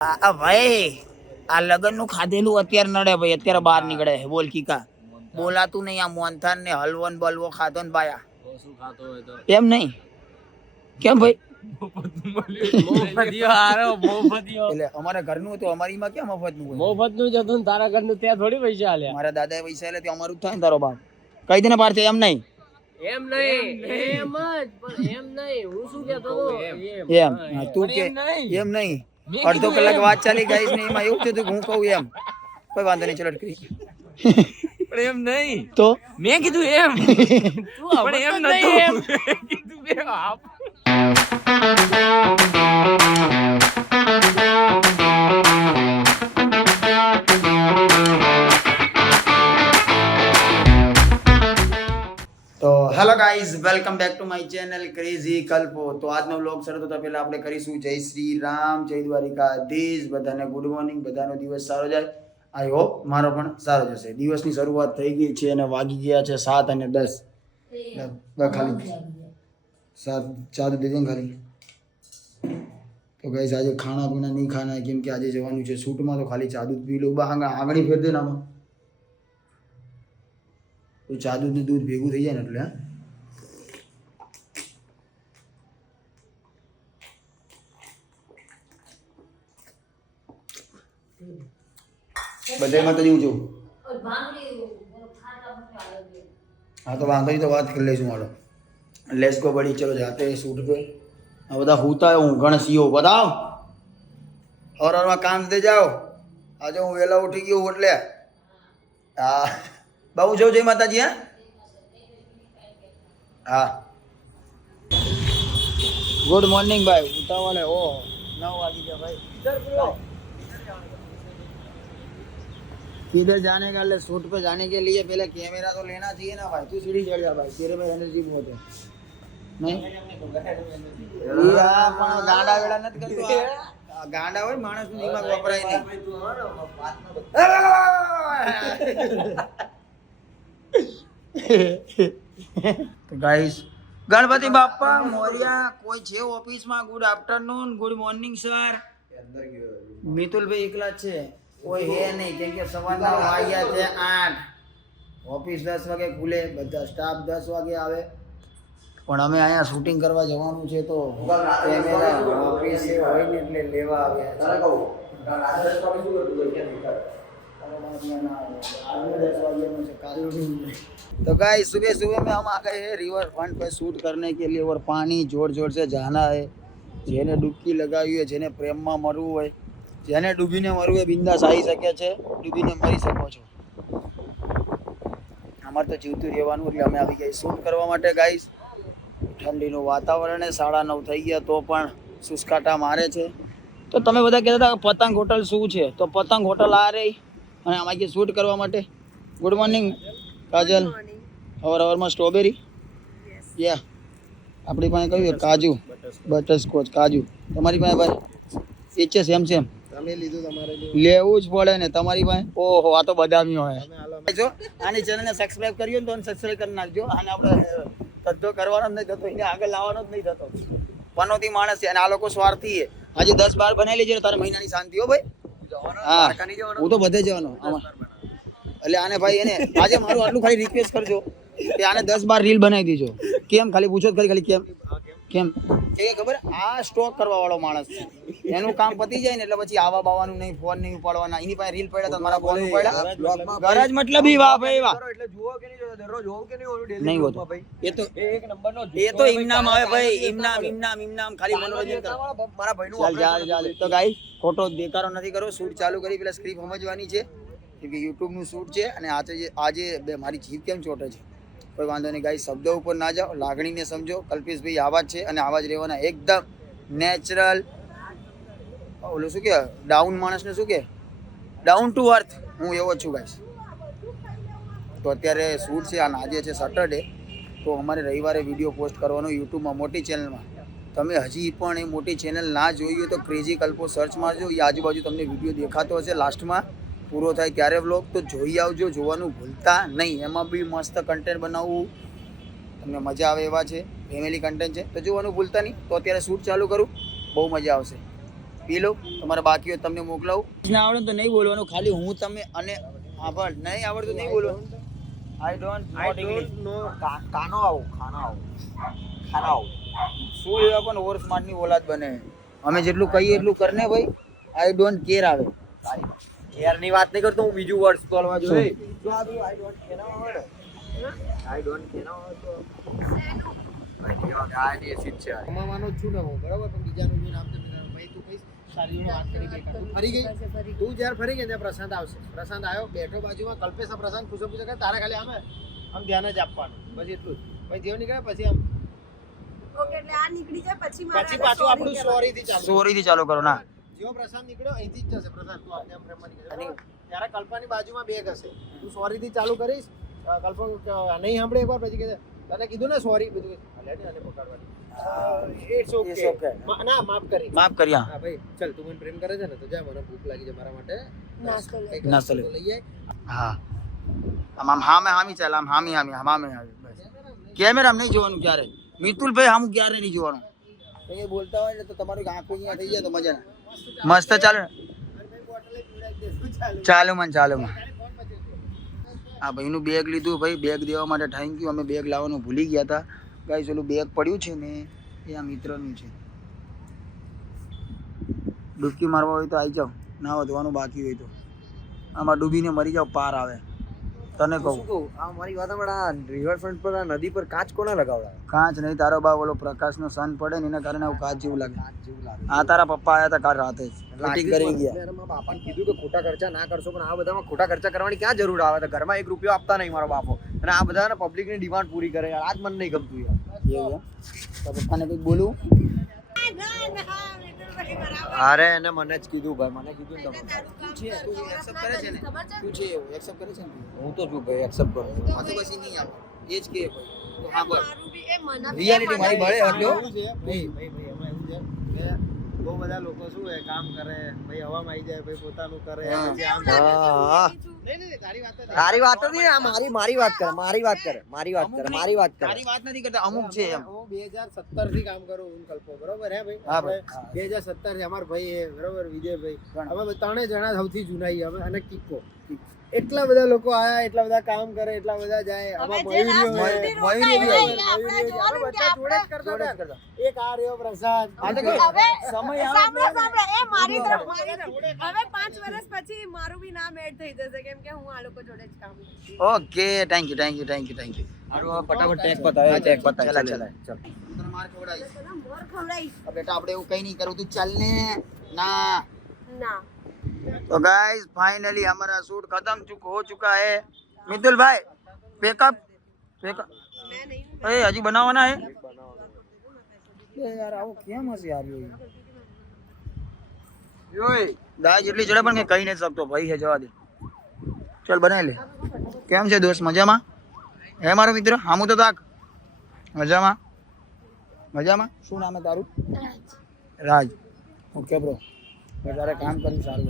ભાઈ આ લગન નું ખાધેલું અત્યારે નડે ભાઈ. અત્યારે બહાર નીકળે બોલ કીકા બોલાતું નહીં. આ મોનથાન ને હલવન બલવો ખાધો ને બાયા એમ નહીં કેમ ભાઈ? એટલે અમારા ઘરનું હતું, અમારી માં કેમ મફત નું મફત નું જ હતું. તારા ઘરનું ત્યાં થોડી પૈસા આલ્યા. મારા દાદા પૈસા એટલે અમારું જ થાય ને. તારો બાપ કઈ દે ને બહાર એમ નહીં એમ નહીં એમ જ પણ એમ નહીં. હું શું કહેતો હતો એમ તું કે એમ નહીં. અડધો કલાક વાત ચાલી ગઈ ને એમાં એવું થયું હું કહું એમ. કોઈ વાંધો નહીં, ચલો કરી પણ એમ નહીં તો મેં કીધું એમ પણ એમ નથી એમ કીધું બે આપ. તો hello guys, welcome back to my channel crazy Kalpo. તો આજનો વ્લોગ શરૂ થતા પહેલા આપણે કરીશું જય શ્રી રામ, જય દ્વારિકાધીશ. બધાને ગુડ મોર્નિંગ, બધાનો દિવસ સારો જાય. આઈ હોપ મારો પણ સારો જશે. દિવસની શરૂઆત થઈ ગઈ છે અને વાગી ગયા છે 7 અને 10. ખાલી 7 ચા દે દે ખાલી. તો ગાઈઝ આજે ખાના પીના નહીં ખાના, કેમ કે આજે જવાનું છે શૂટમાં. તો ખાલી ચા દૂધ પી લો. આંગળી ફેર દે ને આમાં, તો ચા દૂધ ને દૂધ ભેગું થઈ જાય ને એટલે. બધામાં તો જેવું છું. હા તો વાંધો નહીં, તો વાત કરી લઈશું. મારો લેટ્સ ગો બડી. ચલો જાતે શૂટ પે. આ બધા હુતા ઊંઘણ સીઓ બતાવ. હવારમાં કામ દે જાઓ. આજે હું વહેલા ઉઠી ગયો એટલે. હા બાબુ જવું જય માતાજી. હા ગુડ મોર્નિંગ ભાઈ. ઉતાવળે ઓ 9 वागी गया भाई. किधर जाने का? शूट पे जाने के लिए पहले कैमरा तो लेना चाहिए ना भाई. तू सीढ़ी चढ़ जा भाई, तेरे में एनर्जी बहुत है. नहीं પણ ગાંડા વેળા નથી કરતો. ગાંડા હોય માણસ નું દિમાગ વપરાય નહીં. તો ગાઈસ, ગણપતિ બાપ્પા મોરિયા. કોઈ છે ઓફિસમાં? Good afternoon, good morning sir. મિતુલભાઈ એકલા છે, કોઈ હે નહીં, કેમ કે સવારના વાગ્યા છે 8. ઓફિસ 10 વાગે ખુલે, બધા સ્ટાફ 10 વાગે આવે. પણ અમે અહીંયા શૂટિંગ કરવા જવાનું છે તો ઓફિસ હોય ને એટલે લેવા આવ્યા. तो गाइस सुबह सुबह में हम आ गए हैं रिवर फ्रंट पे शूट करने के लिए. और पानी जोर जोर से जाना है. જેને ડૂબકી લગાવી હોય, જેને પ્રેમમાં મરવું હોય, જેને ડૂબીને મરવું હોય બિંદાસ આવી શકે છે. ડૂબીને મરી શકો છો. અમારે તો જીવતું રહેવાનું એટલે અમે આવી ગયા શૂટ કરવા માટે. ગાઈસ ઠંડીનું વાતાવરણ છે, 9:30 થઈ ગયા તો પણ સુસકાટા મારે છે. તો તમે બધા કહેતા હતા પતંગ હોટલ શું છે, તો પતંગ હોટલ આ રહી અને આમાં ગયા શૂટ કરવા માટે. ગુડ મોર્નિંગ કાજલ. હવારમાં સ્ટ્રોબેરી યા આપણી પાસે કયું કાજુ બટરસ્કોચ કાજુ. તમારી પાસે ભાઈ એ છે સેમ સેમ. તમે લીધું તમારે લેવું જ પડે ને તમારી પાસે. ઓહો આ તો બદામી હોય. જો આની ચેનલને સબસ્ક્રાઇબ કર્યું ને તો સબસ્ક્રાઇબ કરી નાખજો. અને આપણે ધંધો કરવાનો જ નહીં થતો, એને આગળ લાવવાનો જ નહીં થતો. પનોતી માણસ છે અને આ લોકો સ્વાર્થી છે. આજે 10-12 બનાવી લેજે તારે મહિનાની શાંતિ. હો ભાઈ. હા હું તો બધે જવાનો. એટલે આને ભાઈ એને આજે મારું આટલું ખાલી રિક્વેસ્ટ કરજો કે આને 10-12 રીલ બનાવી દેજો. કેમ ખાલી પૂછો ખાલી કેમ કેમ કે ખબર, આ સ્ટોક કરવા વાળો માણસ છે. એનું કામ પતી જાય ને એટલે પછી આવા બાવાનું નહીં, ફોન નહીં ઉપાડવાના. એની પાસે રીલ પડ્યા તો મારા ફોન ઉપાડ્યા. ગરજ મતલબ વાહ ભાઈ વાહ. એટલે જુઓ કે નહીં દરરોજ જોવો કે નહીં હોતો ભાઈ. એ તો એક નંબરનો એ તો ઇમનામ આવે ભાઈ. ઇમનામ ખાલી મનોરંજન મારા ભાઈનું. ચાલ તો ગાઈસ ખોટો દેખાડો નથી કરો. શૂટ ચાલુ કરી પેલા સ્ક્રિપ્ટ સમજવાની છે, કેમ કે યુટ્યુબ નું શૂટ છે. અને આજે મારી જીભ કેમ ચોટે છે કોઈ વાંધો નહીં ગાઈસ. શબ્દ ઉપર ના જાઓ, લાગણીને સમજો. કલ્પેશભાઈ આવા જ છે અને આવા જ રહેવાના. એકદમ નેચરલ. ઓલું શું કે ડાઉન માણસને શું કે ડાઉન ટુ અર્થ. હું એવો જ છું ગાઈસ. તો અત્યારે શૂટ છે અને આજે છે સેટરડે. તો અમારે રવિવારે વિડીયો પોસ્ટ કરવાનો યુટ્યુબમાં મોટી ચેનલમાં. તમે હજી પણ એ મોટી ચેનલ ના જોઈ હોય તો ક્રેઝી કલ્પો સર્ચ મારજો. એ આજુબાજુ તમને વિડીયો દેખાતો હશે. લાસ્ટમાં પૂરો થાય ત્યારે વ્લોગ તો જોઈ આવજો. જોવાનું ભૂલતા નહીં. એમાં બી મસ્ત કન્ટેન્ટ બનાવવું, તમને મજા આવે એવા છે. ફેમિલી કન્ટેન્ટ છે તો જોવાનું ભૂલતા નહીં. તો અત્યારે શૂટ ચાલુ કરું, બહુ મજા આવશે. પી લો. તમારે બાકી હોય તમને મોકલાવું. ના આવડે તો નહીં બોલવાનું, ખાલી હું તમે અને આભાર. નહીં આવડતું નહીં બોલવાનું. I don't not English. ખાનો આવો શું એવા પણ ઓવર સ્માર્ટની ઓલાદ બને. અમે જેટલું કહીએ એટલું કરને ભાઈ. આઈ ડોન્ટ કેર આવે. કેરની વાત નહીં કરતો હું, બીજું વર્ડ બોલવા જોઈએ. કમાવાનો જ છું ને હું, બરાબર, પણ બીજાનું જે નામ ભાઈ તું કઈશ શાલીઓને વાત કરી બેકાર. તું ફરી ગઈ, તું જ્યારે ફરી ગઈ ત્યાં પ્રશાંત આવશે. પ્રશાંત આવ્યો, બેઠો બાજુમાં, કલ્પેશ પ્રશાંત પૂછો કરે, તારે ખાલી આમ ધ્યાન જ આપવાનું, બસ એટલું જ. પછી જેવું નીકળે પછી આમ ઓકે, એટલે આ નીકળી જાય પછી પછી પાછું આપણું સોરી થી ચાલુ. સોરી થી ચાલુ કરો. ના જેવો પ્રશાંત નીકળ્યો અહીંથી જ જશે. પ્રશાંત તું આપણે આમ પ્રેમમાં નીકળે ત્યારે કલ્પાની બાજુમાં બેગ હશે, તું સોરી થી ચાલુ કરીશ. કલ્પા નહીં સાંભળે એકવાર પછી કહે તને કીધું ને સોરી, બધું આને પકડવાની. It's okay. ના માફ કરી હા ભાઈ. ચલ તું મને પ્રેમ કરે છે ને તો જા, મને ભૂખ લાગી છે, મારા માટે નાસ્તો લઈ લઈ આય. હા આમ હામે હામી ચાલ. આમ હામી બસ. કેમેરા નહીં જોવાનું ક્યારે. મિતુલભાઈ હામું ક્યારે નહીં જોવાનું. એ બોલતા હોય ને તો તમારું આંખો અહીંયા થઈ જાય તો મજા ના. મસ્ત ચાલે. ચાલો મન આ ભાઈનું બેગ લીધું. ભાઈ બેગ દેવા માટે થેન્ક યુ. અમે બેગ લાવવાનું ભૂલી ગયા હતા ગાઈસ. ઓલું બેગ પડ્યું છે ને એ આ મિત્રનું છે. ડૂબકી મારવા હોય તો આવી જાઓ, ના વધવાનું બાકી હોય તો. આમાં ડૂબીને મરી જાવ, પાર આવે. તને કહું આ મારી વાત સાંભળ, રિવરફ્રન્ટ પર આ નદી પર કાચ કોને લગાવડા? કાચ નહીં, તારો બા ઓલો પ્રકાશનો સન પડે ને એના કારણે કાચ જેવું લાગે. આ તારા પપ્પા આવ્યા હતા કાલ રાતે જ ફિટિંગ કરી ગયા. મારા બાપાને કીધું કે ખોટા ખર્ચા ના કરશો, પણ આ બધામાં ખોટા ખર્ચા કરવાની ક્યાં જરૂર આવે? તો ઘરમાં 1 રૂપિયો આપતા નહીં મારો બાપો, અને આ બધાને પબ્લિકની ડિમાન્ડ પૂરી કરે. આજ મને નહીં ગમતું યાર. એવું તો પપ્પાને કંઈક બોલું. અરે એને મને જ કીધું ભાઈ, મને કીધું ને તમે. એક્સેપ્ટ કરે છે ને તું છે એવું એક્સેપ્ટ કરે છે ને. હું તો છું ભાઈ, એક્સેપ્ટ કરું. આ તો બસ નહીં આવે એ જ કે ભાઈ. તો હા બસ મને રિયાલિટી મારી બળે હટ્યો. એવું છે ભાઈ એમાં એવું છે કે બહુ બધા લોકો શું હોય કામ કરે ભાઈ, હવામાં આવી જાય ભાઈ, પોતાનું કરે પછી આમ. નહીં તારી વાત નહીં, આ મારી વાત કરે. તારી વાત નથી કરતા, અમુક છે એમ. હું 2017 થી કામ કરું હું કલ્પો, બરોબર હે ભાઈ? હા ભાઈ. 2017 થી અમાર ભાઈ હે, બરોબર, વિજયભાઈ, અમે 3 જણા સૌથી જૂના છીએ અમે, અને કિક્કો. એટલા બધા લોકો આયા, એટલા બધા કામ કરે, એટલા બધા જાય. આમાં મયુરીઓ હોય, મયુરીઓ હોય, અમે બધા જોડે જ કરતા હતા. એક આ રહ્યો પ્રસાદ. આ તો કોઈ સમય આવે સાંભળો, એ મારી તરફ. હવે 5 વર્ષ પછી મારું બી નામ એડ થઈ જશે, કેમ કે હું આ લોકો જોડે જ કામ કરું. Okay thank you. આનું ફટાફટ ટેગ બતાવે. ટેગ બતાવ. ચલા ચલ માર ખવડાવીશ. મોર ખવડાવીશ. બેટા આપણે એવું કઈ નહીં કરું, તું ચાલ ને. ના ના तो गाइस फाइनली हमारा शूट खत्म हो चुका है. मितुल भाई पैकअप मैं नहीं हूं. ए हजी बनावाना है यार. આવો કેમ હશે યાર? યોય દાઈ જેટલી જડે પણ કઈ નહીં શકતો ભાઈ હે, જવા દે. ચાલ બનાવી લે. કેમ છે દોસ્ત? મજામાં હે મારો મિત્ર? હામું તો તાક. મજામાં. શું નામ હે તારું? રાજ. ઓકે બ્રો, તારે કામ કર્યું સારું.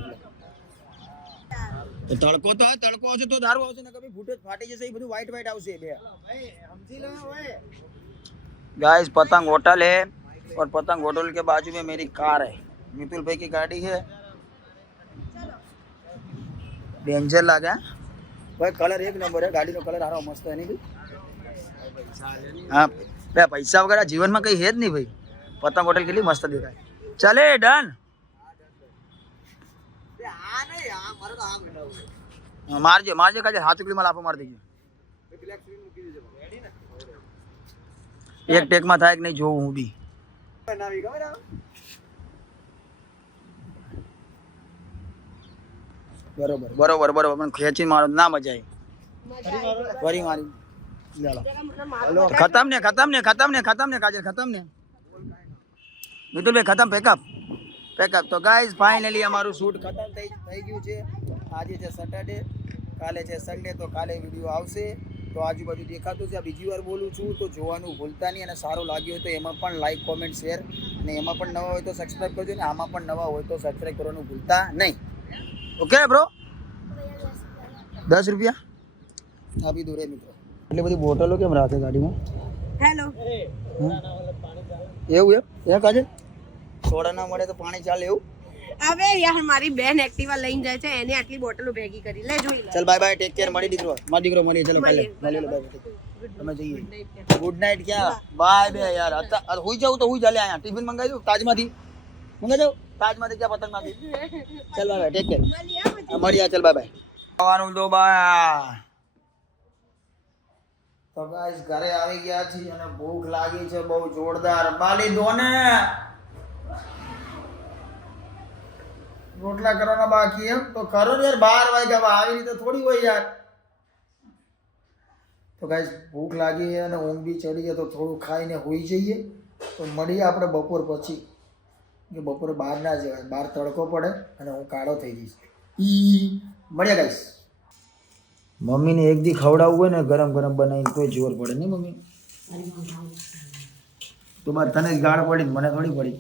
એટલે તડકો તો તડકો આવશે તો દારૂ આવશે ને કભી ફૂટેજ ફાટી જશે, એ બધું વ્હાઈટ આવશે. બે गाइस पतंग होटल है और पतंग होटल के बाजू में मेरी कार है. मितुल भाई की गाड़ी है. डेंजर लगा भाई, कलर एक नंबर है. गाड़ी નો કલર આરો મસ્ત है नहीं भाई? हाँ भाई, પૈસા વગર જીવનમાં કઈ હે જ નહીં ભાઈ. પતંગ હોટલ કેટલી મસ્ત દેખાય. ચલે ડન. મારજે કાજે હાથ ઉકલીમાં લાફો માર દેજો. એક ટેકમાં થાય કે નહીં જોઉં હું બી. બરોબર પણ ખેંચી મારો ના મજા આવી. ફરી મારી ખતમ ને કાજલ ખતમ ને. મિતુલભાઈ ખતમ. પેકઅપ. તો ગાઈઝ ફાઇનલી અમારું શૂટ ખતમ થઈ ગયું છે. આજે છે સેટરડે, કાલે છે સન્ડે, તો કાલે વિડીયો આવશે. તો આજુબાજુ દેખાતું છે. આ બીજી વાર બોલું છું તો જોવાનું ભૂલતા નહીં, અને સારું લાગ્યું હોય તો એમાં પણ લાઈક કોમેન્ટ શેર, અને એમાં પણ નવા હોય તો સબસ્ક્રાઈબ કરજો, ને આમાં પણ નવા હોય તો સબસ્ક્રાઈબ કરવાનું ભૂલતા નહીં. Okay bro? 10 રૂપિયા આપી દો રે મિત્રો. એટલી બધી બોટલો કેમ રાખે ગાડીમાં? હેલો. એવું એ કાજે સોડા ના મળે તો પાણી ચાલે એવું? હવે યાર મારી બેન એક્ટિવા લઈને જાય છે એને આટલી બોટલો ભેગી કરી લે જોઈ લે ચલ બાય બાય ટેક કેર મળી દીકરો મારો દીકરો મળી ચલો કાલે મળી લો બાય તમે જઈએ ગુડ નાઇટ ક્યાં બાય બે યાર અત્યારે હુઈ જાવ તો હુઈ ચાલે અહીંયા ટિફિન મંગાવી દઉં તાજમાંથી મંગાવી દઉં તાજમાંથી ક્યાં પતંગ માંથી ચલ બાય બાય ટેક કેર મળીએ ચલ બાય બાય આવવાનું તો બાય તો ગાઈસ ઘરે આવી ગયા છીએ અને ભૂખ લાગી છે બહુ જોરદાર બાલી દો ને રોટલા કરવાના બાકી એમ તો કરો ને યાર 12 વાગ્યા આવી રીતે થોડી હોય યાર તો ગાઈસ ભૂખ લાગી છે અને ઊંઘ બી ચડી છે તો થોડું ખાઈને હોઈ જઈએ તો મળીએ આપણે બપોર પછી કે બપોરે બહાર ના જવાય બહાર તડકો પડે અને હું કાળો થઈ જઈશ મળ્યા ગાઈસ મમ્મીને એક દી ખવડાવવું હોય ને ગરમ ગરમ બનાવીને કોઈ જોર પડે ને મમ્મી તો બાર તને જ ગાળ પડી મને થોડી પડી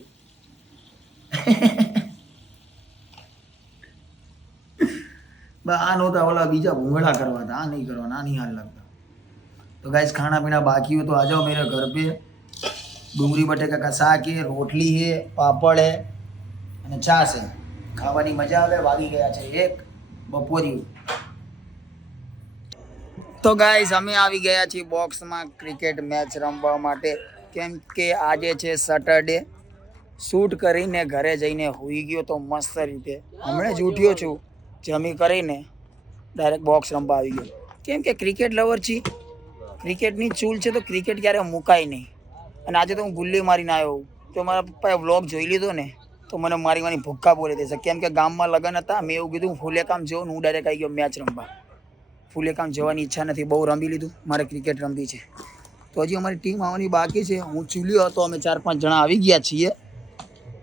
આ નહોતા ઓલા બીજા ભૂંગળા કરવા હતા આ નહીં કરવાના આ નહીં હાલ लगता तो गाइस खाना पीना बाकी हो तो आ जाओ मेरे घर पे डूंगरी बटेका का शाक है रोटली है पापड़ है અને છાશ છે ખાવાની મજા આવે વાગી ગયા છે એક બપોરિયું તો ગાઈસ અમે આવી ગયા છીએ બોક્સમાં ક્રિકેટ મેચ રમવા માટે કેમ કે આજે છે સેટરડે શૂટ કરીને ઘરે જઈને હોઈ ગયો તો મસ્ત રીતે હમણાં જ ઉઠ્યો છું જમી કરીને ડાયરેક્ટ બોક્સ રમવા આવી ગયો કેમ કે ક્રિકેટ લવર છી ક્રિકેટની ચૂલ છે તો ક્રિકેટ ક્યારે મુકાય નહીં અને આજે તો હું ગુલ્લી મારીને આવ્યો તો મારા પપ્પાએ વ્લોગ જોઈ લીધો ને તો મને મારી ભૂક્કા બોલી દેશે કેમ કે ગામમાં લગ્ન હતા મેં એવું કીધું ફૂલેકામ જવું હું ડાયરેક્ટ આવી ગયો મેચ રમવા ફૂલેકામ જવાની ઈચ્છા નથી બહુ રમી લીધું મારે ક્રિકેટ રમવી છે તો હજી અમારી ટીમ આવવાની બાકી છે હું ચૂલ્યો હતો અમે 4-5 જણા આવી ગયા છીએ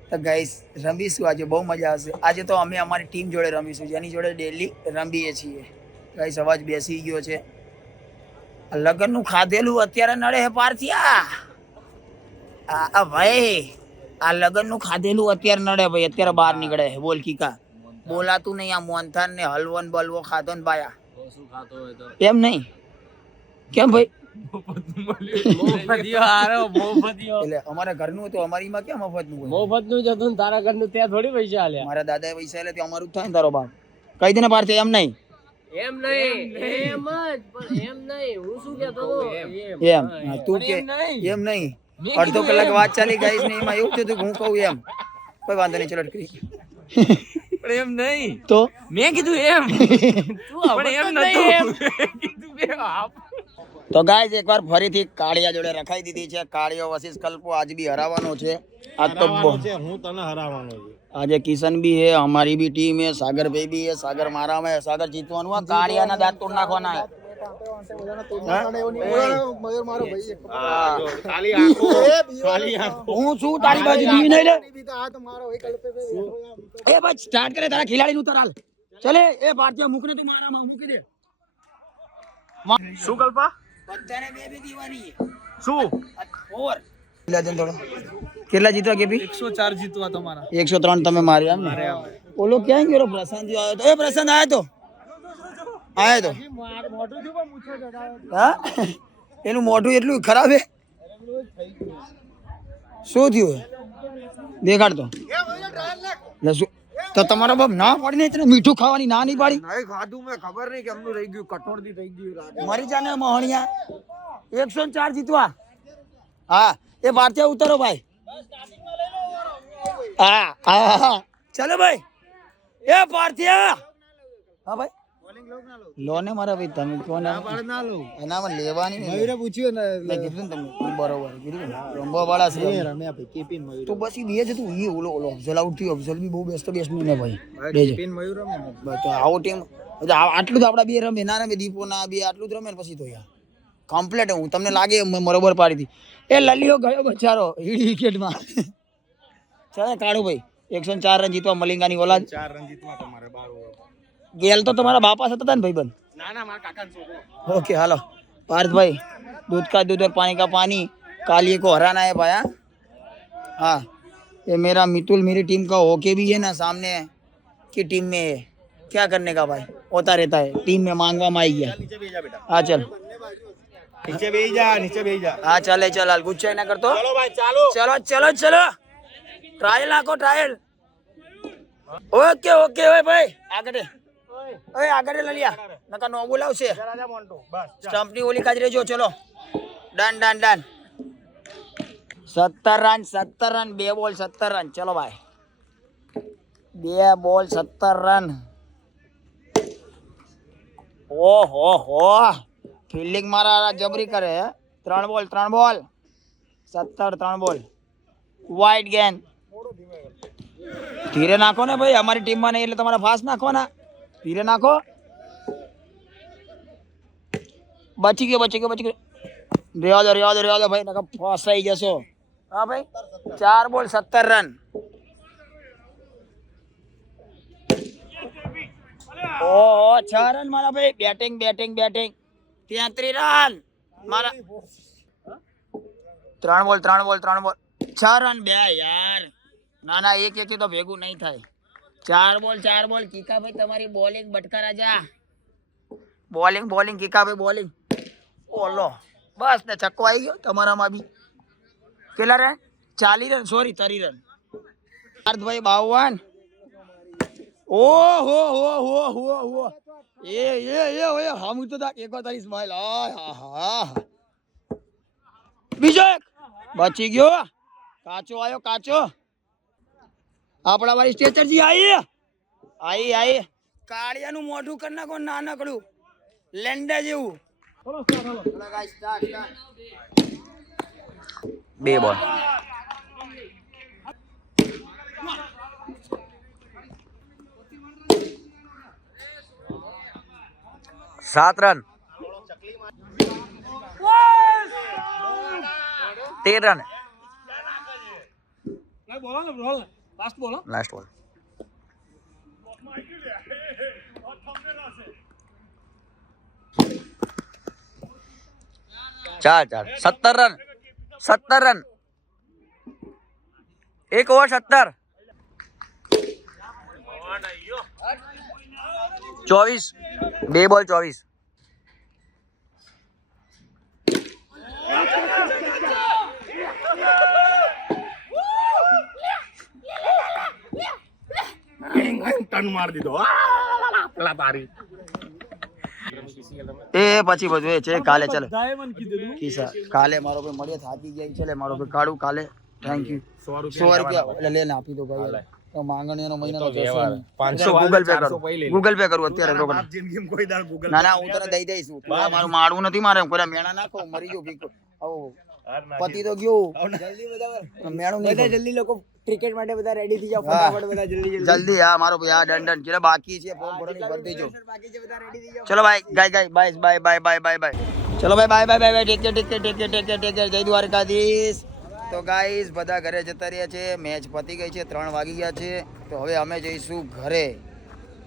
તો ગાઈસ રમીશું આજે બહુ મજા આવશે આજે તો અમે અમારી ટીમ જોડે રમીશું જેની જોડે ડેલી રમીએ છીએ ગાઈસ અવાજ બેસી ગયો છે લગ્નનું ખાધેલું અત્યારે નડે હે પારથિયા આ ભાઈ આ લગ્નનું ખાધેલું અત્યારે નડે ભાઈ અત્યારે બહાર નીકળે હે બોલ કીકા બોલાતું નહીં આ મોહનથાન ને હલવો ને બલવો ખાધો ને બાયા એમ નહીં કેમ ભાઈ એટલે અમારા ઘરનું હતું અમારીમાં કેમ મફતનું હોય મફતનું જ હતું ને તારા ઘરનું ત્યાં થોડી પૈસા આલ્યા મારા દાદાએ પૈસા એટલે અમારું જ થાય ને તારો બાપ કઈ દે ને પાર એમ નહીં એમ નહીં એમ જ પણ એમ નહીં હું શું કહેતો હતો એમ હા, તું કે એમ નહીં અડધો કલાક વાત ચાલી ગાઈસ ને એમાં એવું થયું કે હું કહું એમ કોઈ વાંધો નહીં ચલો અટકી પણ એમ નહીં તો મેં કીધું એમ પણ એમ નતું કીધું બે આપ તો ગાઈસ એકવાર ફરીથી કાળિયા જોડે રખાઈ દીધી છે કાળિયો વસીસ કલ્પો આજ બી હરાવવાનો છે આજ તો હું તને હરાવવાનો છું આજે કિશન भी है हमारी भी टीम है सागर भाई भी है सागर मारा में सागर जीतવાનું આ કાળિયાના દાંત તોડ નાખવાના હે હું શું તારી બાજુ દીવી નહીં લે એ ભાઈ સ્ટાર્ટ કરે તારા ખિલાડી નું તરાલ ચલે એ ભારતીય મુકને તું મારામાં મૂકી દે શું કલ્પા બધાને બે બે દીવાની શું ઓવર કેટલા જીતવા કેપી 104 જીતવા તમારા 103 તમે માર્યા એમ ને ઓલો ક્યાં ગયો પ્રશાંત આવ્યો તો એ પ્રશાંત આવ્યો તો હા એનું મોઢું એટલું ખરાબ હે શું થયું દેખાડ તો લે શું તો તમારો બાપ ના પાડી ને મીઠું ખાવાની ના નહીં પાડી નહીં ખાધું મેં ખબર નહીં કે એમનું રહી ગયું કઠોળથી થઈ ગયું મરી જાને મોહણિયા 104 જીતવા હા એ ભારતીય ઉતારો ભાઈ હા હા ચલો ભાઈ એ ભારતીય હા ભાઈ લો ને મારા ભાઈ તમે કોને ના લો એનામાં લેવાની નહીં મયુરે પૂછ્યું ને મેં કીધું ને તમને બરોબર કીધું ને રમવા વાળા છે રમ્યા ભાઈ કેપીન મયુર તો પછી બે જ તું એ ઓલો અફઝલ આઉટ થયો અફઝલ બી બહુ બેસ્ટ ને ભાઈ કેપીન મયુર બસ તો આવો ટીમ આટલું તો આપડા બે રમે ના રમે દીપો ના બે આટલું જ રમે ને પછી તો યાર કમ્પ્લીટ હું તમને લાગે બરોબર પાડી હતી એ લલિયો ગયો બચારો ઈડી વિકેટમાં ચાલે કાઢું ભાઈ 104 રન જીતવા મલિંગાની ઓલાદ 4 રન જીતવા તમારે 12 ગેલ તો તમારા બાપા હતા ને ભાઈબંધ ના ના મારા કાકાનો છોકરો ओके हेलो पार्थ भाई दूध का दूध और पानी का पानी कालिए को हराना है भाई हाँ ये मेरा मितुल मेरी टीम का होके भी है ना सामने की टीम में है क्या करने का भाई होता रहता है टीम में मांगवा में आई गया नीचे भेजा बेटा हाँ चल नीचे भेज जा हाँ चले चल गुस्सा ना कर तो चलो भाई चालो चलो चलो चलो ट्रायल आको ट्रायल ઓકે ઓકે ઓય ભાઈ આગળ ઓય આગળ લઈ લ્યા નકા નો બોલાવશે સ્ટમ્પની ઓલી કાજ રેજો ચલો ડન ડન ડન 17 રન 2 બોલ 17 રન ચલો ભાઈ 2 બોલ 17 રન ઓહો હો ફિલ્ડિંગ મારા જબરી કરે 3 બોલ 17 3 બોલ વાઇડ ગેન ધીરે નાખો ને ભાઈ અમારી ટીમમાં નહીં એટલે તમારે ફાસ્ટ નાખો ને ધીરે નાખો બચી ગયો રેવા દો ભાઈ નકા ફસાઈ જશો હા ભાઈ 4 બોલ 17 રન ઓહો 6 રન મારા ભાઈ બેટિંગ 33 રન મારા 3 બોલ 6 રન 2 યાર ના એક થી તો ભેગું નહીં થાય 4 બોલ કીકાભાઈ તમારી બોલિંગ બટકા રાજા બોલિંગ કીકાભાઈ બોલિંગ ઓલો બસ ને છક્કો આવી ગયો તમારામાં બી કેટલા રન 40 રન સોરી 30 રન પાર્થભાઈ 52 ઓહો હો એ હમ તો 31 સ્માઈલ આહા બીજો એક બચી ગયો કાચો આપણા વાળી સ્ટેચરજી આઈ કાળિયાનું મોઢું કરી નાખો નાનકડું લેન્ડા જેવું 2 બોલ सात रन 13 रन लास्ट बॉल चार 70 रन 1 ओवर 70 24 2 बॉल 24 ટન માર દીધો પેલા તારી એ પછી બધું એ છે કાલે ચાલે કિસ્સા કાલે મારો ભાઈ મળીએ થાકી ગયા છે મારો ભાઈ કાઢું કાલે થેન્ક યુ 100 રૂપિયા એટલે લઈને આપી દો ભાઈ તો માંગણીનો મહિનાનો 500 ગૂગલ પે કરું અત્યારે રોકડા ના હું તને દઈ દઈશ મારું માડવું નથી મારે કોઈ મેણા નાખો મરી ગયો ભીકો આવો પતિ તો ગયો જલ્દી બધા મેણું નહીં જલ્દી લોકો ક્રિકેટ માટે બધા રેડી થઈ જાવ ફટાફટ બધા જલ્દી હા મારો ભાઈ આ ડન કે બાકી છે ફોર્મ ભરવાની ભર દેજો બાકી છે બધા રેડી થઈ જાવ ચલો ભાઈ બાય ચલો ભાઈ બાય ટેક કેર જય દ્વારકાધીશ તો ગાઈસ બધા ઘરે જતા રહ્યા છે મેચ પતી ગઈ છે 3 વાગી ગયા છે તો હવે અમે જઈશું ઘરે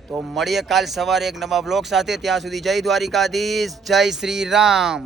તો મળીએ કાલ સવારે એક નવા બ્લોગ સાથે ત્યાં સુધી જય દ્વારકાધીશ જય શ્રી રામ